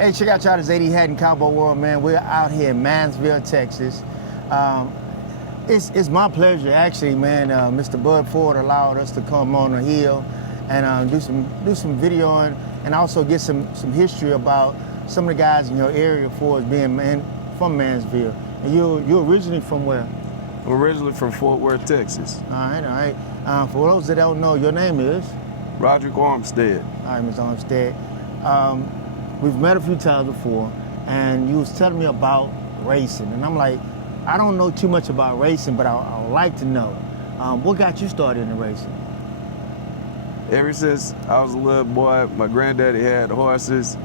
Hey, check out y'all, this AD Hatton Cowboy World, man. We're out here in Mansville, Texas. It's my pleasure, actually, man. Mr. Bud Ford allowed us to come on the hill and do some video and also get some history about some of the guys in your area for us being from Mansville. And you're originally from where? I'm originally from Fort Worth, Texas. All right. For those that don't know, your name is? Roderick Armstead. All right, Ms. Armstead. We've met a few times before, and you was telling me about racing, and I'm like, I don't know too much about racing, but I would like to know. What got you started in racing? Ever since I was a little boy, my granddaddy had horses,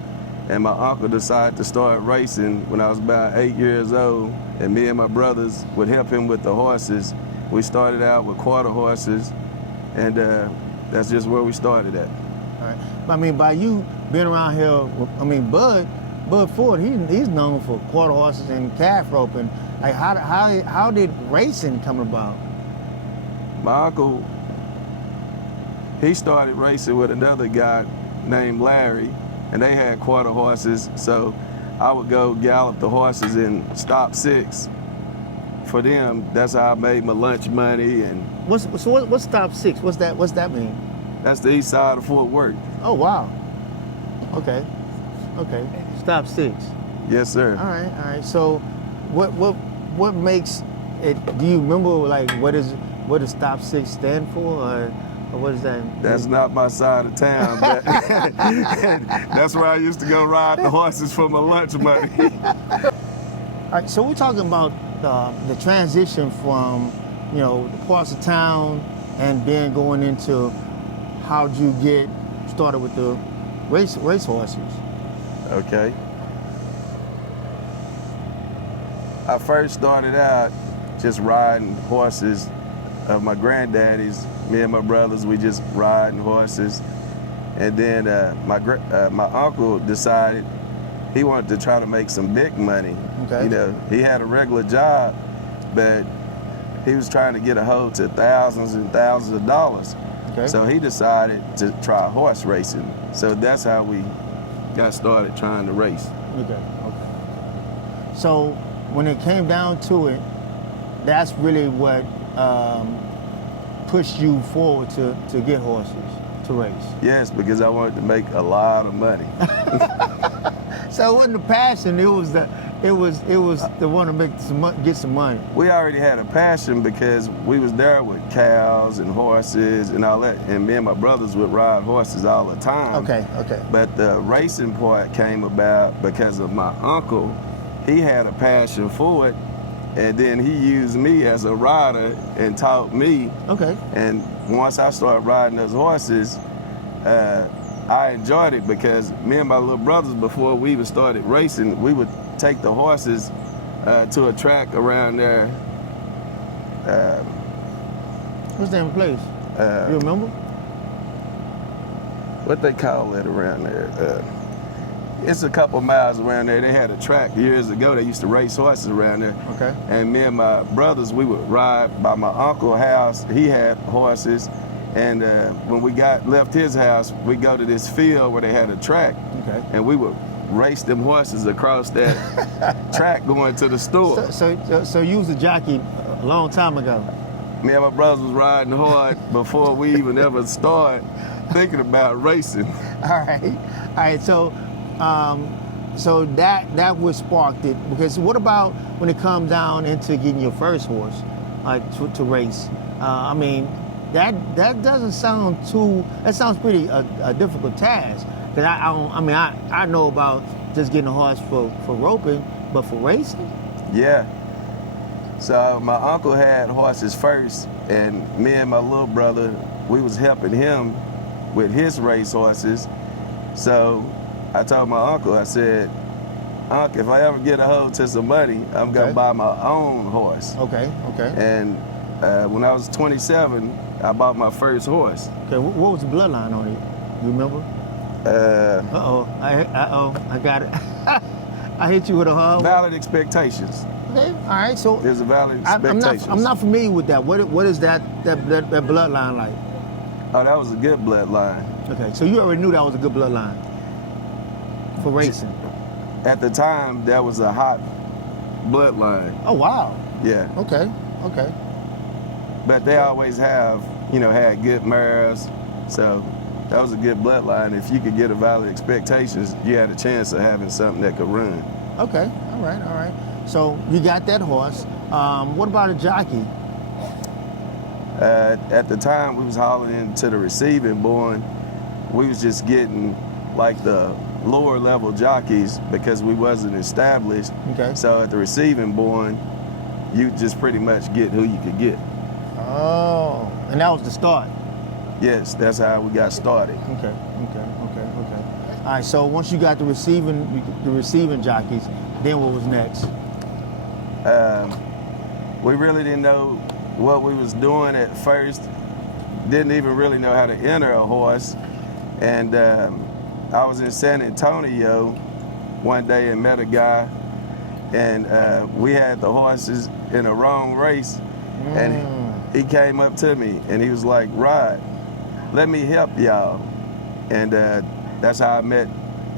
and my uncle decided to start racing when I was about 8 years old, and me and my brothers would help him with the horses. We started out with quarter horses, and that's just where we started at. All right. I mean, by you being around here, I mean, Bud Ford, he's known for quarter horses and calf roping. Like, how did racing come about? My uncle, he started racing with another guy named Larry, and they had quarter horses, so I would go gallop the horses in stop six for them. That's how I made my lunch money. And what's stop six? What's that mean? That's the east side of Fort Worth. Oh, wow. Okay. Stop six. Yes, sir. All right. So what makes it, do you remember, like, what does stop six stand for, or what is that? That's not my side of town, but that's where I used to go ride the horses for my lunch money. All right, so we're talking about the transition from, the parts of town and then going into how'd you get started with the race horses? Okay. I first started out just riding horses of my granddaddy's. Me and my brothers, we just riding horses. And then my uncle decided he wanted to try to make some big money. Okay. He had a regular job, but he was trying to get a hold to thousands and thousands of dollars. Okay. So he decided to try horse racing. So that's how we got started trying to race. Okay. So when it came down to it, that's really what pushed you forward to get horses to race. Yes, because I wanted to make a lot of money. So it wasn't the passion; it was the want to get some money. We already had a passion because we was there with cows and horses and all that, and me and my brothers would ride horses all the time. Okay. But the racing part came about because of my uncle. He had a passion for it, and then he used me as a rider and taught me. Okay. And once I started riding those horses, I enjoyed it because me and my little brothers, before we even started racing, we would take the horses to a track around there. What's the name of the place? You remember? What they call it around there? It's a couple miles around there. They had a track years ago. They used to race horses around there. Okay. And me and my brothers, we would ride by my uncle's house. He had horses. And when we left his house, we go to this field where they had a track. Okay. And we would race them horses across that track going to the store. So you was a jockey a long time ago. Me and my brothers was riding hard before we even ever started thinking about racing. All right. So that what sparked it. Because what about when it comes down into getting your first horse, like to race? I mean, that doesn't sound too. That sounds pretty a difficult task. Cause I know about just getting a horse for roping, but for racing? Yeah. So my uncle had horses first, and me and my little brother, we was helping him with his race horses. So I told my uncle, I said, "Uncle, if I ever get a hold to some money, I'm gonna buy my own horse." Okay. And when I was 27, I bought my first horse. Okay, what was the bloodline on it? You remember? I got it. I hit you with a hard one. Valid Expectations. Okay, all right. So there's a Valid Expectations. I'm not familiar with that. What is that bloodline like? Oh, that was a good bloodline. Okay, so you already knew that was a good bloodline for racing. at the time, that was a hot bloodline. Oh wow. Yeah. Okay. Okay. But they always have, had good mares. So that was a good bloodline. If you could get a Valley Expectations, you had a chance of having something that could run. Okay. All right. All right. So you got that horse. What about a jockey? At the time, we was hauling into the receiving born. We was just getting like the lower level jockeys because we wasn't established. Okay. So at the receiving born, you just pretty much get who you could get. Oh, and that was the start. Yes, that's how we got started. Okay. All right. So once you got the receiving jockeys, then what was next? We really didn't know what we was doing at first. Didn't even really know how to enter a horse. And I was in San Antonio one day and met a guy, and we had the horses in a wrong race. And he came up to me and he was like, "Rod, let me help y'all." And that's how I met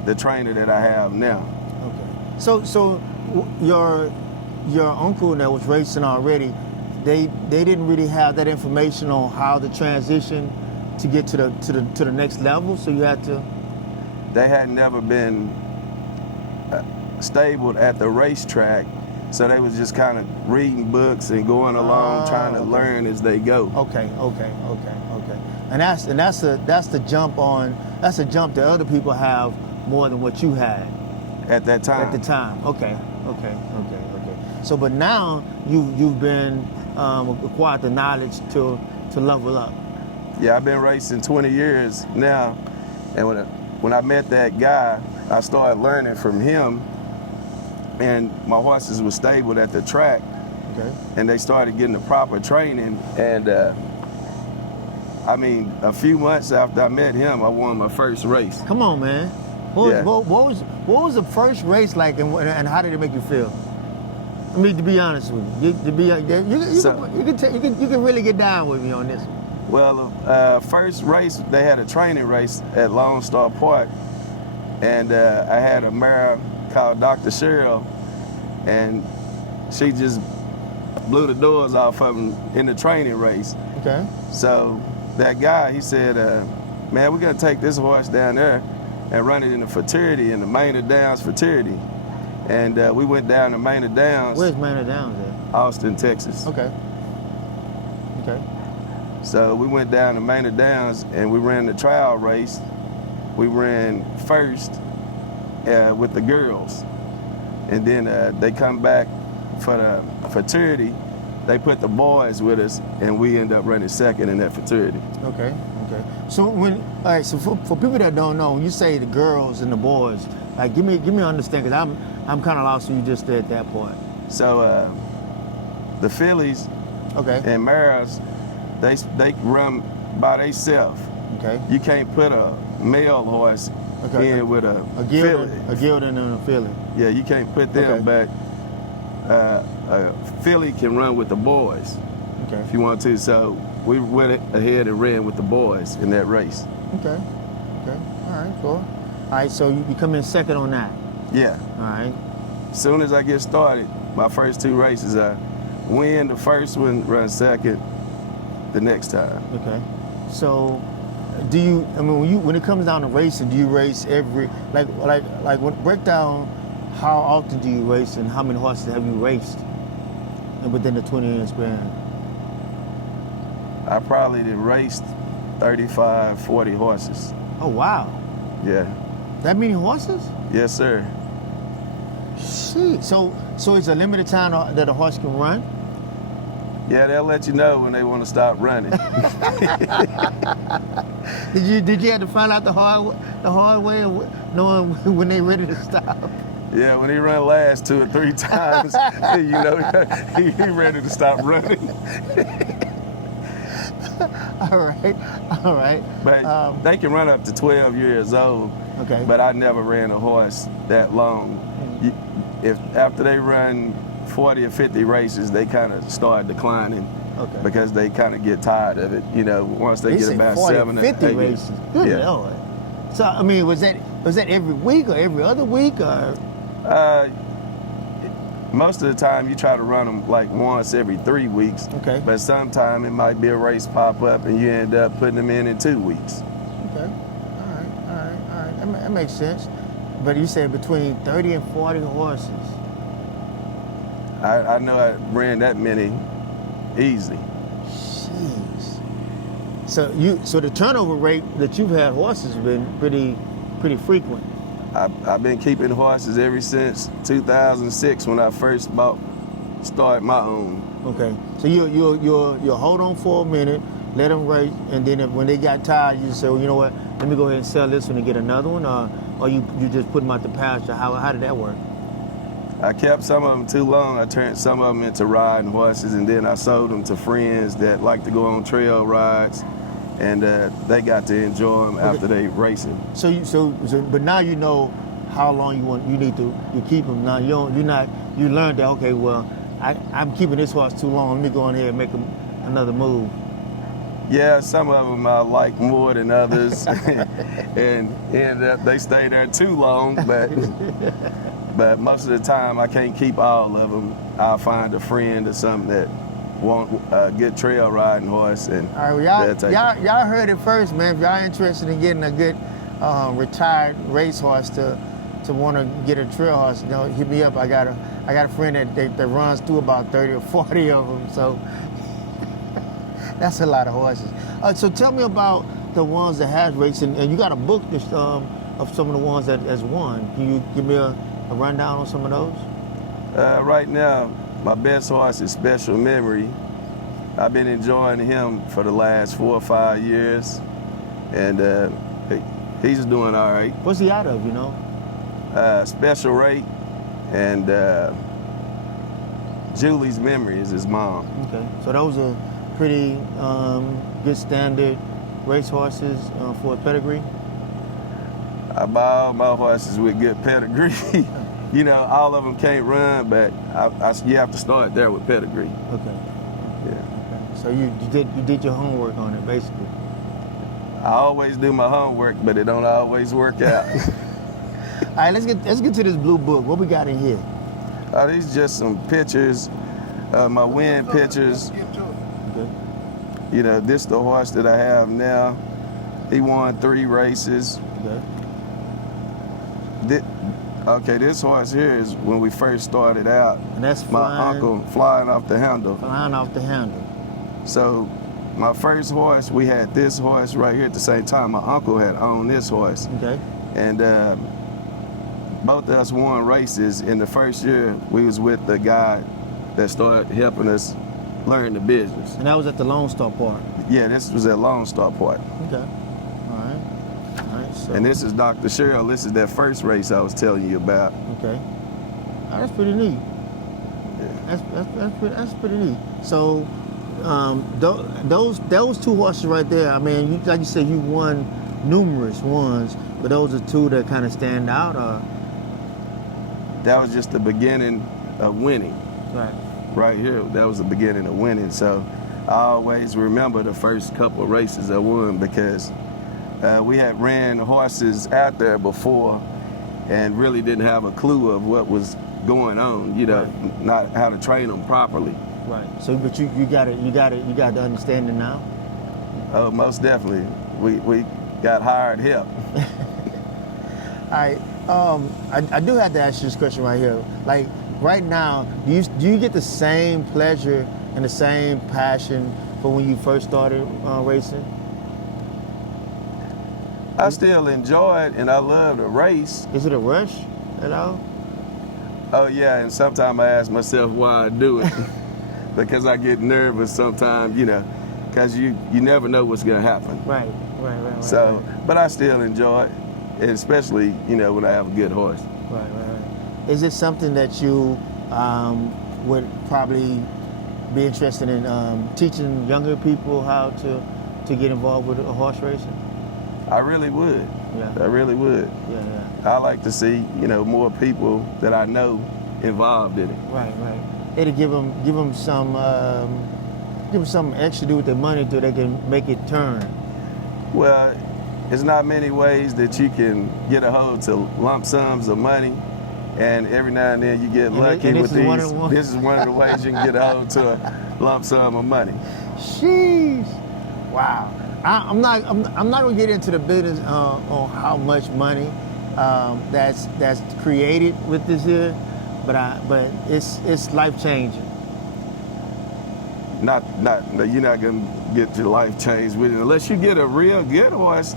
the trainer that I have now. Okay. So your uncle that was racing already, they didn't really have that information on how to transition to get to the next level. So you had to. They had never been stabled at the racetrack, so they was just kind of reading books and going along, trying to learn as they go. Okay. And that's a jump that other people have more than what you had At that time. at the time. Okay. So, but now you've been acquired the knowledge to level up. Yeah, I've been racing 20 years now, and when I met that guy, I started learning from him, and my horses were stabled at the track, Okay. and they started getting the proper training, and a few months after I met him, I won my first race. Come on, man. Yeah. What was the first race like, and how did it make you feel? I mean, to be honest with you, you can really get down with me on this one. Well, first race, they had a training race at Lone Star Park, and I had a mare called Dr. Cheryl, and she just blew the doors off of him in the training race. Okay. So that guy, he said, "Man, we're gonna take this horse down there and run it in the Futurity, in the Maynard Downs Futurity." And we went down to Maynard Downs. Where's Maynard Downs at? Austin, Texas. Okay. So we went down to Maynard Downs and we ran the trial race. We ran first with the girls. And then they come back for the Futurity. They put the boys with us and we end up running second in that Futurity. Okay. So so for people that don't know, when you say the girls and the boys, like give me an understanding, because I'm kind of lost when you just said that part. So the fillies Okay. and mares, they run by themselves. Okay. You can't put a male horse in with a filly. A gelding and a filly. Yeah, you can't put them, Okay. but a filly can run with the boys Okay. if you want to. So we went ahead and ran with the boys in that race. Okay. All right. Cool. All right. So you come in second on that. Yeah. All right. As soon as I get started, my first two races, I win the first one, run second the next time. Okay. So, when it comes down to racing, do you race every break down how often do you race and how many horses have you raced within the 20-year span? I probably did raced 35, 40 horses. Oh wow. Yeah. That many horses? Yes, sir. Shit. So it's a limited time that a horse can run? Yeah, they'll let you know when they want to stop running. Did you have to find out the hard way of knowing when they're ready to stop? Yeah, when he run last 2 or 3 times, you know he ready to stop running. All right. But they can run up to 12 years old. Okay. But I never ran a horse that long. If after they run 40 or 50 races, they kind of start declining. Okay. Because they kind of get tired of it. You know, once they get about 40, 7 or 50 8 races. Good Yeah. Lord. So I mean, was that every week or every other week or? Uh, Most of the time, you try to run them like once every 3 weeks. Okay. But sometime it might be a race pop up, and you end up putting them in 2 weeks. Okay. All right. That makes sense. But you said between 30 and 40 horses. I know I ran that many easily. Jeez. So the turnover rate that you've had horses has been pretty frequent. I've been keeping horses ever since 2006 when I first started my own. Okay. So you'll hold on for a minute, let them race, and then when they got tired, you say, well, you know what? Let me go ahead and sell this one and get another one, or you just put them out the pasture. How did that work? I kept some of them too long. I turned some of them into riding horses, and then I sold them to friends that like to go on trail rides, and they got to enjoy them after they racing. But now you know how long you need to keep them. Now you learned that, okay, well, I'm keeping this horse too long. Let me go in here and make another move. Yeah, some of them I like more than others, and end up they stay there too long. But most of the time I can't keep all of them. I'll find a friend or something that want a good trail riding horse, and all right, y'all heard it first, man. If y'all interested in getting a good retired race horse to want to get a trail horse, hit me up. I got a friend that runs through about 30 or 40 of them. So that's a lot of horses. So tell me about the ones that has raced, and you got a book of some of the ones that has won. Can you give me a rundown on some of those? Right now, my best horse is Special Memory. I've been enjoying him for the last 4 or 5 years, and he's doing all right. What's he out of, you know? Special Rate and Julie's Memory is his mom. Okay, so those are pretty good standard race horses for a pedigree? I buy all my horses with good pedigree. You know, all of them can't run, but you have to start there with pedigree. Okay. Yeah. Okay. So you did your homework on it, basically. I always do my homework, but it don't always work out. All right, let's get to this blue book. What we got in here? These just some pictures, my win pictures. Okay. You know, this the horse that I have now. He won 3 races. Okay. This horse here is when we first started out. And that's my uncle flying off the handle. Flying off the handle. So my first horse, we had this horse right here at the same time. My uncle had owned this horse. Okay. And both of us won races. In the first year, we was with the guy that started helping us learn the business. And that was at the Lone Star Park? Yeah, this was at Lone Star Park. Okay. All right. So. And this is Dr. Cheryl. This is that first race I was telling you about. Okay. Oh, that's pretty neat. Yeah. That's pretty neat. So those 2 horses right there, I mean, like you said, you won numerous ones, but those are 2 that kind of stand out? That was just the beginning of winning. Right. Right here, that was the beginning of winning. So I always remember the first couple of races I won because we had ran horses out there before and really didn't have a clue of what was going on, right. Not how to train them properly. Right. So, but you got the understanding now? Oh, most definitely. We got hired help. All right. I do have to ask you this question right here. Like right now, do you get the same pleasure and the same passion for when you first started racing? I still enjoy it and I love to race. Is it a rush at all? Oh yeah, and sometimes I ask myself why I do it. Because I get nervous sometimes, because you never know what's gonna happen. Right. So, but I still enjoy it, and especially, when I have a good horse. Right. Is it something that you would probably be interested in teaching younger people how to get involved with horse racing? I really would. Yeah. I really would. Yeah. I like to see, more people that I know involved in it. Right. It'll give them some extra to do with their money so they can make it turn. Well, there's not many ways that you can get a hold to lump sums of money, And every now and then you get lucky and with this is one these. of the ones? This is one of the ways you can get a hold to a lump sum of money. Sheesh. Wow. I'm not gonna get into the business on how much money that's created with this here, but it's life changing. No, you're not gonna get your life changed with it unless you get a real good horse.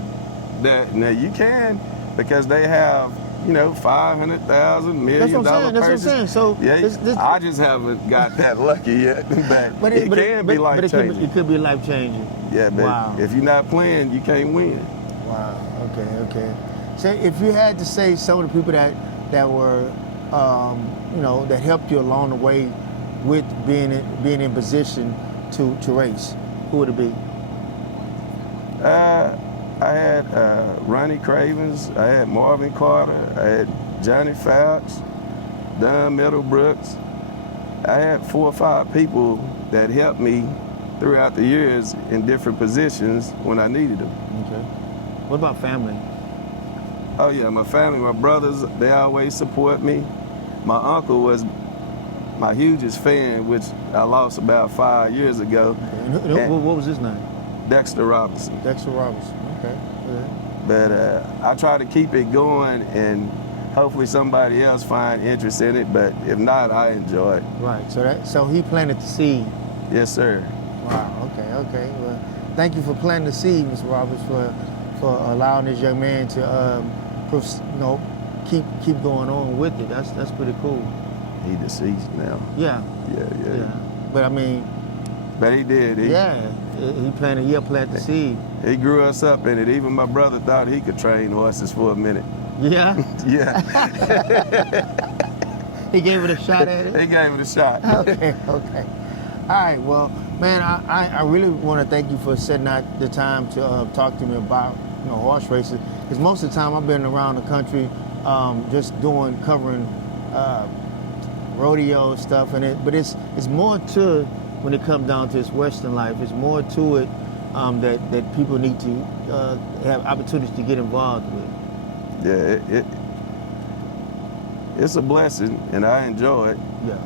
That now you can, because they have, you know, $500,000, $1 million That's what I'm saying. So yeah, this, I just haven't got that lucky yet. But it can be life changing. It could be life changing. Yeah, but wow. if you're not playing, you can't win. Wow. Okay. So if you had to say some of the people that were, you know, that helped you along the way with being in position to race, who would it be? I had Ronnie Cravens, I had Marvin Carter, I had Johnny Fouts, Don Middlebrooks. I had 4 or 5 people that helped me throughout the years in different positions when I needed them. Okay. What about family? Oh yeah, my family, my brothers, they always support me. My uncle was my hugest fan, which I lost about 5 years ago. Okay. And what was his name? Dexter Robinson. Dexter Robinson. Okay. Yeah. But I try to keep it going, and hopefully somebody else find interest in it. But if not, I enjoy it. Right. So he planted the seed. Yes, sir. Wow. Okay. Well, thank you for planting the seed, Mr. Roberts, for allowing this young man to, you know, keep going on with it. That's pretty cool. He deceased now. Yeah. Yeah. But I mean. But he did. He planted the seed. He grew us up in it. Even my brother thought he could train horses for a minute. Yeah? Yeah. He gave it a shot at it? He gave it a shot. Okay. All right, well, man, I really want to thank you for setting out the time to talk to me about, you know, horse races. Because most of the time I've been around the country just covering rodeo stuff, but it's more to, when it comes down to this Western life, it's more to it that people need to have opportunities to get involved with. Yeah, it's a blessing, and I enjoy it. Yeah.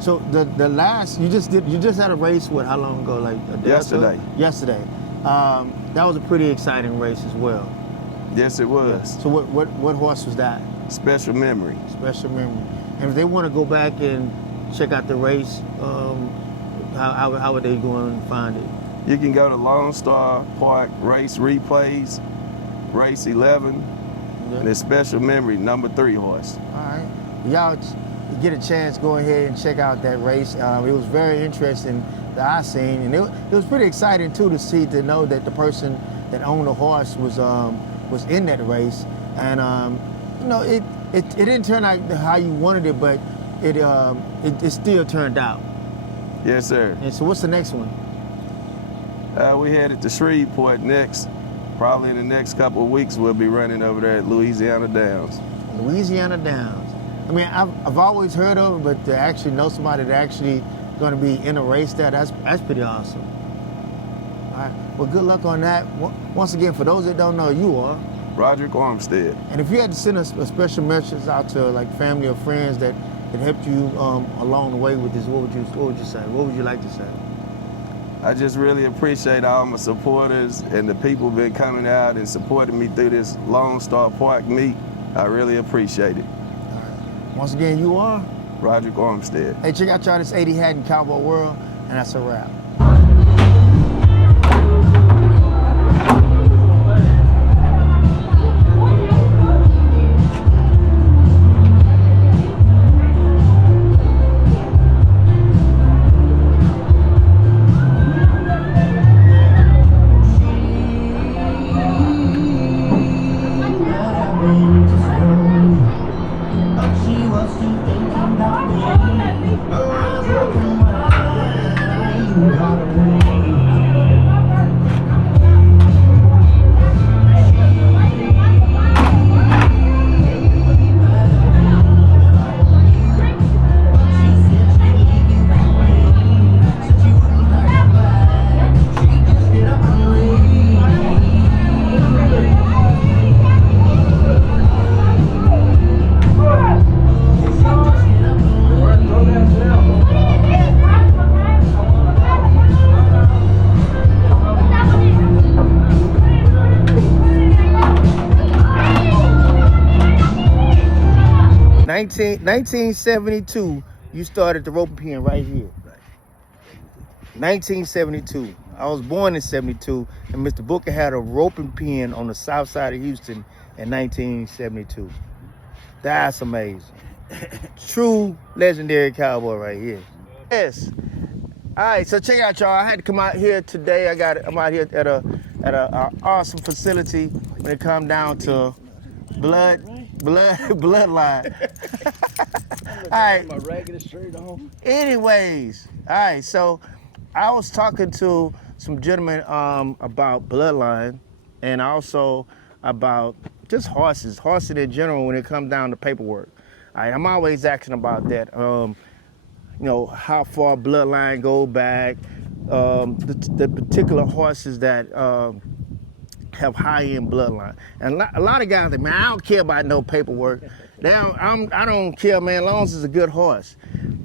So the last you just had a race, what, how long ago? Like a day yesterday. Or so? Yesterday. That was a pretty exciting race as well. Yes, it was. Yeah. So what horse was that? Special Memory. Special Memory. And if they want to go back and check out the race, how would they go and find it? You can go to Lone Star Park Race Replays, Race 11, and it's Special Memory, number 3 horse. All right. Y'all get a chance, go ahead and check out that race. It was very interesting that I seen, and it was pretty exciting too to know that the person that owned the horse was in that race, and you know, it didn't turn out how you wanted it, but it still turned out. Yes, sir. And so what's the next one? We headed to Shreveport next. Probably in the next couple of weeks, we'll be running over there at Louisiana Downs. Louisiana Downs. I mean, I've always heard of it, but to actually know somebody that actually going to be in a race there, that's pretty awesome. All right. Well, good luck on that. Once again, for those that don't know, you are Roderick Armstead. And if you had to send a special message out to like family or friends that helped you along the way with this, what would you say? What would you like to say? I just really appreciate all my supporters and the people who've been coming out and supporting me through this Lone Star Park meet. I really appreciate it. All right. Once again, you are Roderick Armstead. Hey, check out y'all this 80 Hatton Cowboy World, and that's a wrap. She wants to think about me. 1972, you started the roping pen right here. 1972. I was born in 72, and Mr. Booker had a roping pen on the south side of Houston in 1972. That's amazing. True legendary cowboy right here. Yes. All right, so check out, y'all. I had to come out here today. I'm out here at a awesome facility when it come down to bloodline. All right. My regular shirt on. Anyways, all right. So I was talking to some gentlemen about bloodline, and also about just horses in general when it comes down to paperwork. All right, I'm always asking about that. You know, how far bloodline go back, the particular horses that have high-end bloodline. And a lot of guys like, man, I don't care about no paperwork. Now, I don't care, man, as long as it's a good horse.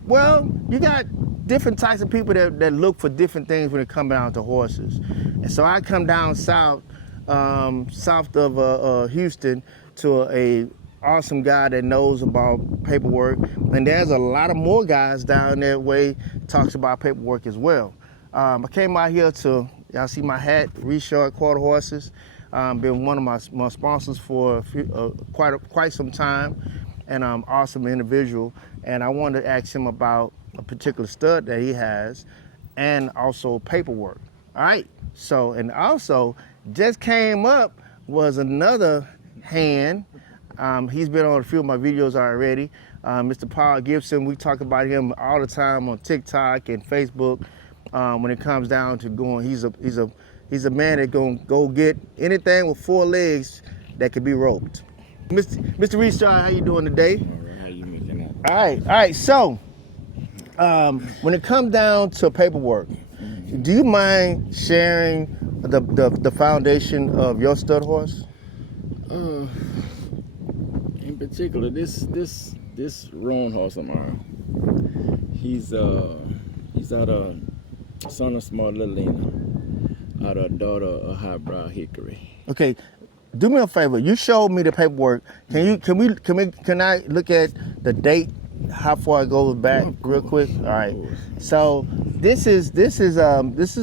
Well, you got different types of people that look for different things when it comes down to horses. And so I come down south of Houston to a awesome guy that knows about paperwork, and there's a lot of more guys down that way talks about paperwork as well. I came out here to, y'all see my hat, Richard Quarter Horses. Been one of my sponsors for quite some time, and awesome individual. And I wanted to ask him about a particular stud that he has, and also paperwork. All right. So, and also just came up was another hand. He's been on a few of my videos already. Mr. Paul Gibson, we talk about him all the time on TikTok and Facebook. When it comes down to going, he's a man that gonna go get anything with 4 legs that can be roped. Mr. Richard, how you doing today? All right, how you making out? All right. So, when it comes down to paperwork, do you mind sharing the foundation of your stud horse? In particular, this roan horse of mine, he's out of son of Smart Little Lena, out of daughter of Highbrow Hickory. Okay, do me a favor. You showed me the paperwork. Can I look at the date? How far it goes back, real quick? All right. So this is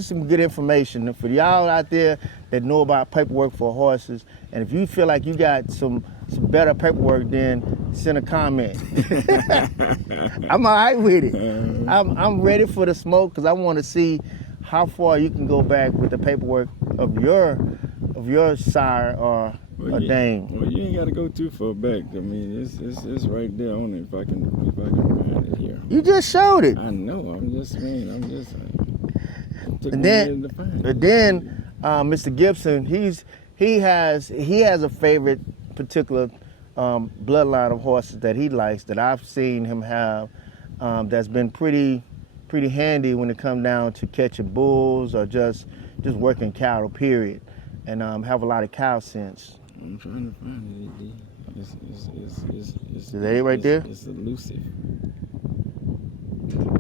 some good information for y'all out there that know about paperwork for horses. And if you feel like you got some better paperwork, then send a comment. I'm all right with it. I'm ready for the smoke because I want to see how far you can go back with the paperwork of your sire or a dame. Well, you ain't got to go too far back. I mean, it's right there on it. If I can find it here. You just showed it. I know. I'm just saying. And then Mr. Gibson, he has a favorite particular bloodline of horses that he likes that I've seen him have. That's been pretty handy when it comes down to catching bulls or just working cattle, period, and have a lot of cow sense. I'm trying to find it. Is that it right there? It's elusive.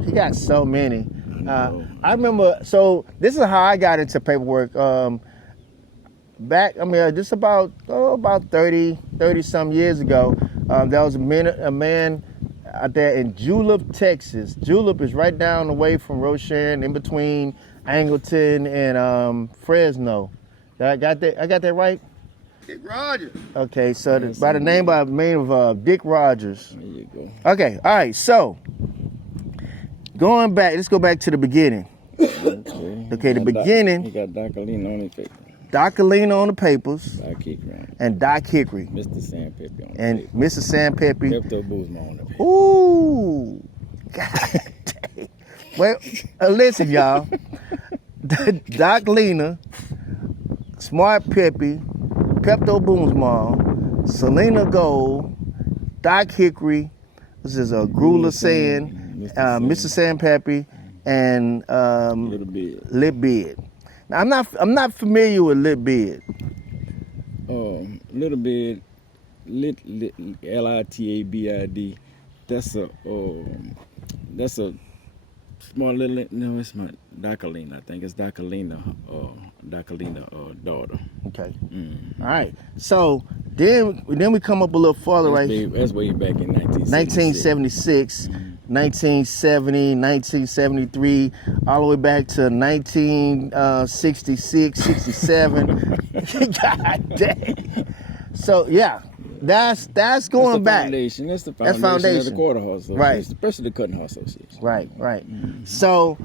He got so many. I remember. So this is how I got into paperwork. Just about 30 some years ago. There was a man out there in Julep, Texas. Julep is right down the way from Roshan, in between Angleton and Fresno. I got that right? Dick Rogers. Okay, so by the name of Dick Rogers. There you go. Okay, all right, so going back, let's go back to the beginning. Okay, the beginning. He got Docalina on his paper. Docalina on the papers. Doc Hickory. And Doc Hickory. Mr. Sam Pepe on the And paper. Mr. Sam Pepe. Pepto-Bismol on the paper. Ooh. God dang. Well, listen, y'all. Docalina, Smart Pepe, Pepto-Bismol, Selena Gold, Doc Hickory, this is a Grula Sand, Mr. Sam Pepe, and Little bit. Lip Beard. Now, I'm not familiar with Lip Beard. Little bit, Litabid. That's a small little. No, it's not Docalina. I think it's Docalina daughter. Okay. Mm. All right. So Then we come up a little farther, right? That's way back in 1976, 1970, 1973, all the way back to 1966, 67. God dang. So yeah, that's going back. Foundation. That's the That's foundation of the foundation. Quarter Horse Association, Right. especially the Cutting Horse Association. Right. So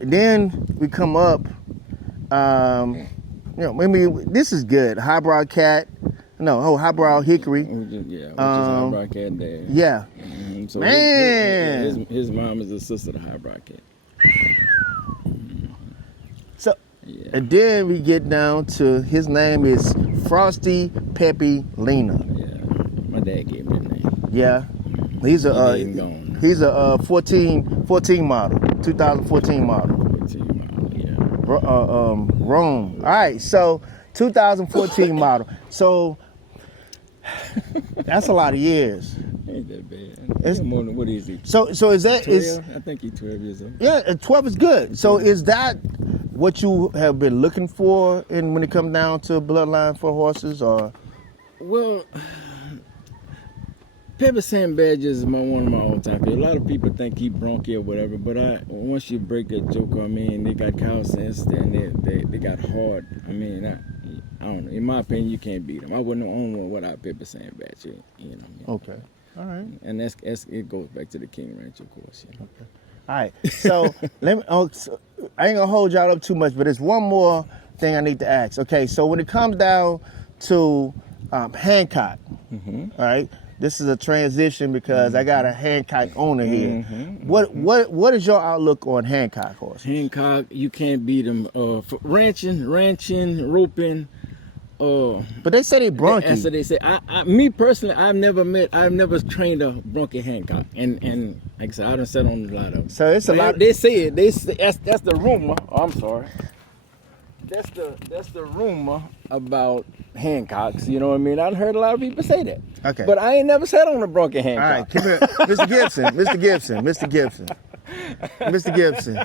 then we come up. Maybe this is good. Highbrow cat. No, highbrow hickory. Which is Highbrow Cat Dad. Yeah. So Man. his mom is the sister to Highbrow Cat. So, Yeah. and then we get down to his name is Frosty Peppy Lena. Yeah. My dad gave me that name. Yeah. He's a He ain't gone. he's a 14 model, 2014 model. 14 mile, yeah. Rome. All right, so 2014 model. So that's a lot of years. Ain't that bad. It's- More than, what is he? So is that 12? I think he's 12 years old. yeah, 12 is good. So is that what you have been looking for when it comes down to bloodline for horses, or? Well, Pepper Sand Badger is one of my all-time favorites. A lot of people think he bronky or whatever, but once you break a joker, I mean, they got cow sense and they got hard. I mean, I don't know. In my opinion, you can't beat them. I wouldn't own one without Pepper Sand Badger. You know. Okay. All right. And that's it goes back to the King Ranch, of course. You know. All right. So let me. So I ain't gonna hold y'all up too much, but there's one more thing I need to ask. Okay. So when it comes down to Hancock, all right. This is a transition because I got a Hancock owner here. What is your outlook on Hancock horses? Hancock, you can't beat him. For ranching, roping. But they say they bronky. That's what they say. Me personally, I've never trained a bronchi Hancock, and like I said, I done sat on a lot of them. So it's a lot. They say it. That's the rumor. Oh, I'm sorry. That's the rumor about Hancocks. You know what I mean? I've heard a lot of people say that. Okay. But I ain't never sat on a bronchi All right, Hancock. come here, Mr. Gibson.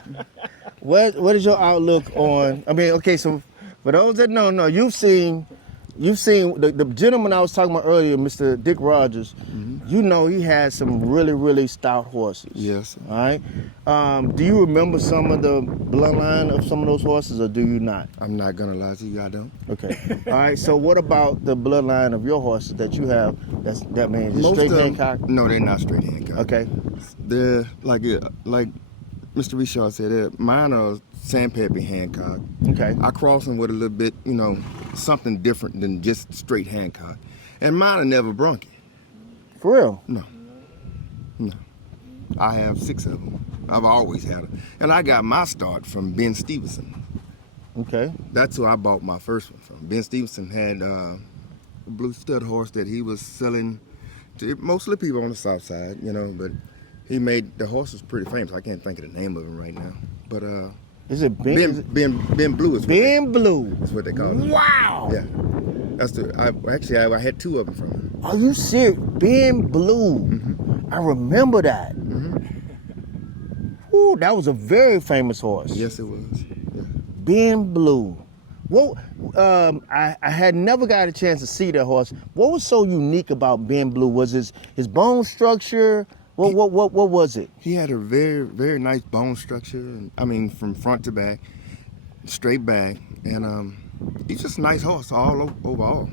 What is your outlook on? I mean, okay, so for those that don't know, you've seen the gentleman I was talking about earlier, Mr. Dick Rogers. You know he has some really, really stout horses. Yes. All right. Do you remember some of the bloodline of some of those horses, or do you not? I'm not gonna lie to you, I don't. Okay. All right. So what about the bloodline of your horses that you have? That means just straight of them- Hancock. No, they're not straight Hancock. Okay. They're like Mr. Richard said, mine are Sandpeppy Hancock. Okay. I cross them with a little bit, something different than just straight Hancock. And mine are never bronchi. For real. No. I have 6 of them. I've always had them. And I got my start from Ben Stevenson. Okay. That's who I bought my first one from. Ben Stevenson had a blue stud horse that he was selling to mostly people on the south side, but he made the horse was pretty famous. I can't think of the name of him right now. But Is it Ben? Ben Blue is Ben Blue. that's what they call him. Wow. Yeah. That's I had 2 of them from him. Are you serious? Ben Blue. I remember that. Ooh, that was a very famous horse. Yes, it was. Yeah. Ben Blue. Well, I had never got a chance to see that horse. What was so unique about Ben Blue? Was his bone structure? What was it? He had a very, very nice bone structure. I mean, from front to back, straight back, and he's just a nice horse overall.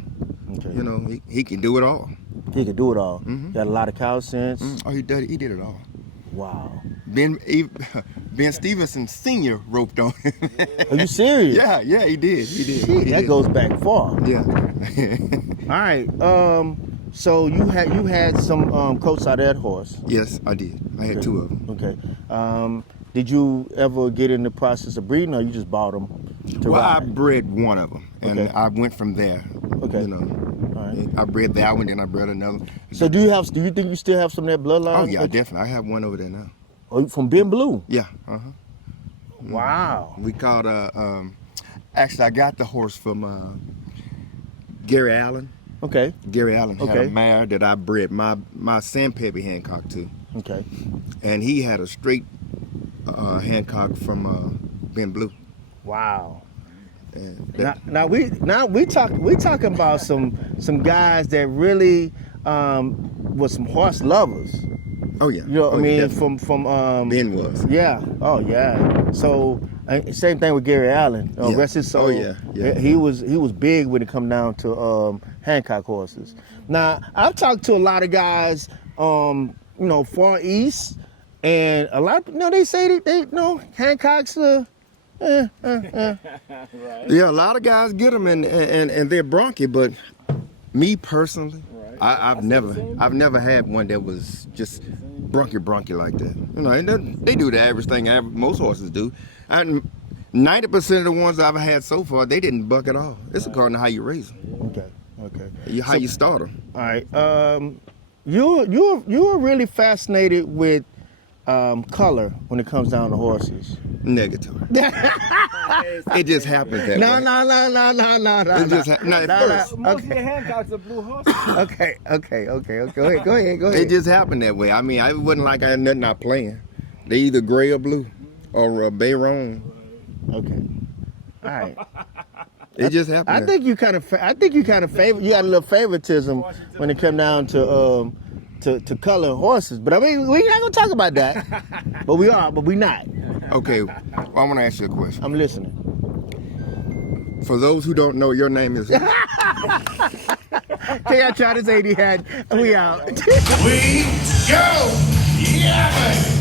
Okay. He can do it all. He could do it all. Got a lot of cow sense. Oh, he did it all. Wow. Ben Stevenson Sr. roped on him. Are you serious? Yeah, he did. Shit, that goes back far. Yeah. All right. So you had some coats out of that horse. Yes, I did. I had 2 of them. Okay. Did you ever get in the process of breeding, or you just bought them to Well, I ride? bred one of them, and Okay. I went from there. Okay. All right. I bred that one, then I bred another. So do you think you still have some of that bloodline? Oh yeah, definitely. I have one over there now. Oh, from Ben Blue. Yeah. Wow. We called actually I got the horse from Gary Allen. Okay. Gary Allen had Okay. a mare that I bred my Sandpeppy Hancock to, Okay. and he had a straight Hancock from Ben Blue. Wow. And we talking about some guys that really was some horse lovers. oh yeah, You know what I mean? definitely. From Ben was. yeah, oh yeah. So same thing with Gary Allen. Yeah. Rest his soul. Oh, yeah. He was big when it come down to Hancock horses. Now I've talked to a lot of guys, far east, and a lot. They say they Hancock's. Right. Yeah, a lot of guys get them and they're bronky, but me personally, Right. I've never had one that was just bronky like that. And they do the average thing most horses do. And 90% of the ones I've had so far, they didn't buck at all. It's according to how you raise them, Okay. how you start them. All right. You're really fascinated with color when it comes down to horses. Negative. It just happens that No. way. It just at first. Most of the Hancocks are blue horses. Okay. Go ahead. It just happened that way. I mean, I wasn't like I had nothing out playing. They either gray or blue, or Bayron. Okay. All right. It just happened. I think you kind of favor. You got a little favoritism when it come down to color horses. But I mean, we're not gonna talk about that. But we not. Okay, well, I want to ask you a question. I'm listening. For those who don't know, your name is. KI Charters 80 hat. We out. We go! Yeah, baby!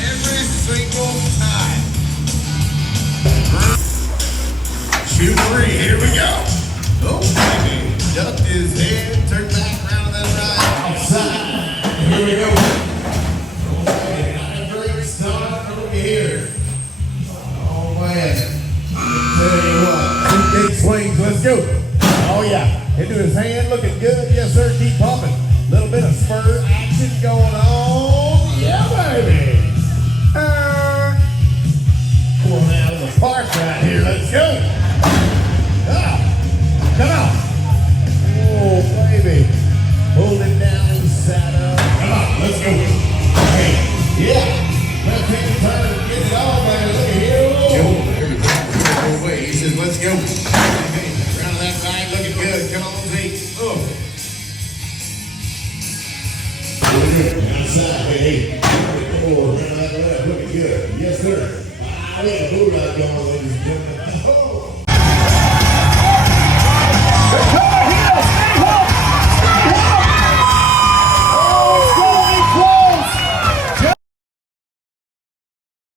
Every single time. 2, 3, here we go! Oh, baby. Duck his head, turn back around that right. Outside. Here we go. Oh, baby. Got a great start over here. Oh, man. Tell you what, 2 big swings, let's go. Oh yeah, into his hand, looking good. Yes sir, keep pumping. Little bit of spur action going on. Yeah, baby. Pulling out of the park right here. Let's go. Come on. Oh baby, hold it down inside of. Come on, let's go. Hey, yeah. Let's take the time and get it on, man. Look at here. Oh, way. He says, let's go. Hey, round of that ride, looking good. Come on, Zeke. Oh. Looking good. Outside, hey. Oh, round of that ride, looking good. Yes, sir. We got a bull ride going, ladies and gentlemen. Oh.